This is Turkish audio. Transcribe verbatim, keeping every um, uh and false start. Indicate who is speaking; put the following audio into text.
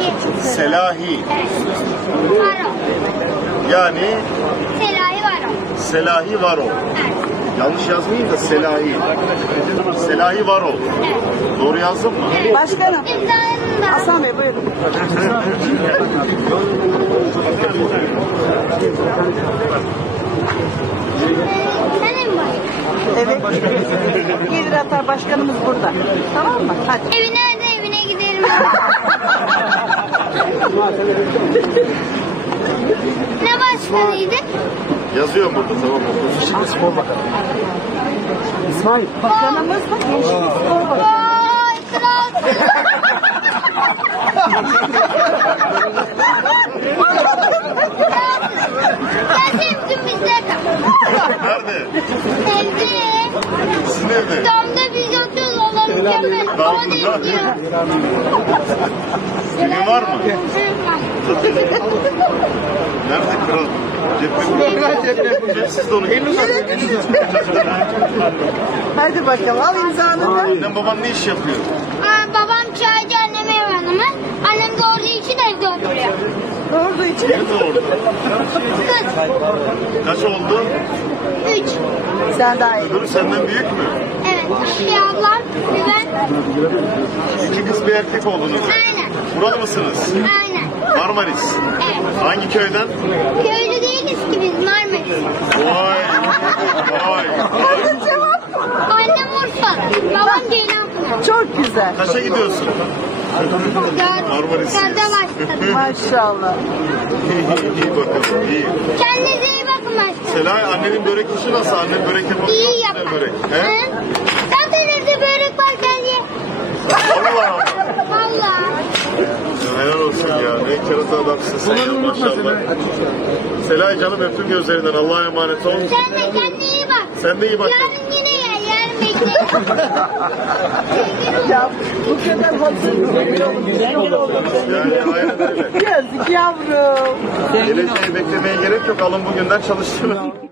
Speaker 1: Selahi.
Speaker 2: Varo.
Speaker 1: Yani
Speaker 2: Selahi Varo.
Speaker 1: Selahi Varo.
Speaker 2: Evet.
Speaker 1: Yanlış yazmayayım da Selahi. Selahi Varo.
Speaker 2: Evet.
Speaker 1: Doğru yazdım mı?
Speaker 2: Evet.
Speaker 3: Başkanım.
Speaker 2: İmzanın da.
Speaker 3: Hasan Bey buyurun.
Speaker 2: Senin mi başkan?
Speaker 3: Evet. Gelir atar başkanımız burada. Tamam mı? Hadi.
Speaker 2: Evi nerede? Evine gidelim. Ne başkanıydı?
Speaker 1: Yazıyor burada, tamam mı? Şimdi spor bakalım.
Speaker 3: İsmail. Bakanımız da gençlik spor bakanı.
Speaker 2: Vay kral. Ya sevdim bizde kal.
Speaker 1: Nerede?
Speaker 2: Evde.
Speaker 1: Sizin evde.
Speaker 2: Damda biz yatıyoruz. Allah mükemmel. Hava da izliyor.
Speaker 1: Filmi var mı? Nerede kral? Cepte. Siz de onu
Speaker 3: Hadi bakalım al imzanı da.
Speaker 1: Annem baban ne iş yapıyor?
Speaker 2: Aa, babam çaycı, annem ev hanımı. Annem doğurduğu için evde oturuyor.
Speaker 3: Doğurduğu için.
Speaker 1: Biri doğurdu.
Speaker 2: Kız.
Speaker 1: Kaç oldu?
Speaker 2: Üç.
Speaker 3: Sen daha iyi.
Speaker 1: Öbürü senden büyük mü?
Speaker 2: Evet. Bir ablam, bir ben.
Speaker 1: İki kız bir erkek oldunuz.
Speaker 2: Aynen.
Speaker 1: Buralı mısınız?
Speaker 2: Aynen.
Speaker 1: Marmaris.
Speaker 2: Evet.
Speaker 1: Hangi köyden?
Speaker 2: Köylü değiliz ki biz, Marmaris.
Speaker 1: Vay. Vay. Vay.
Speaker 2: Annem Urfa, babam Ceylanpınar.
Speaker 3: Çok güzel.
Speaker 1: Kaça gidiyorsun? Marmaris.
Speaker 2: Dörde başladım.
Speaker 3: Maşallah.
Speaker 1: İyi, iyi bakalım. İyi.
Speaker 2: Kendinize iyi bakın başkanım.
Speaker 1: Selay, annenin börek işi nasıl? Annen börek yapabiliyor mu?
Speaker 2: İyi
Speaker 1: Güzel
Speaker 2: yapar.
Speaker 1: börek. He?
Speaker 2: Hı? Zaten evde börek var, gel ye.
Speaker 1: Allah.
Speaker 2: Valla.
Speaker 1: Helal olsun ya. Ne kerata adamsın sen ya, maşallah. Selay canım, öptüm gözlerinden. Allah'a emanet ol.
Speaker 2: Sen de kendine iyi bak.
Speaker 1: Sen de iyi bak.
Speaker 2: Yarın yine gel, yarın bekle.
Speaker 3: Ya bu kadar hazır. Zengin olduk.
Speaker 1: Yani aynen öyle.
Speaker 3: Yazık yavrum.
Speaker 1: Geleceği beklemeye gerek yok. Alın bugünden çalıştırın.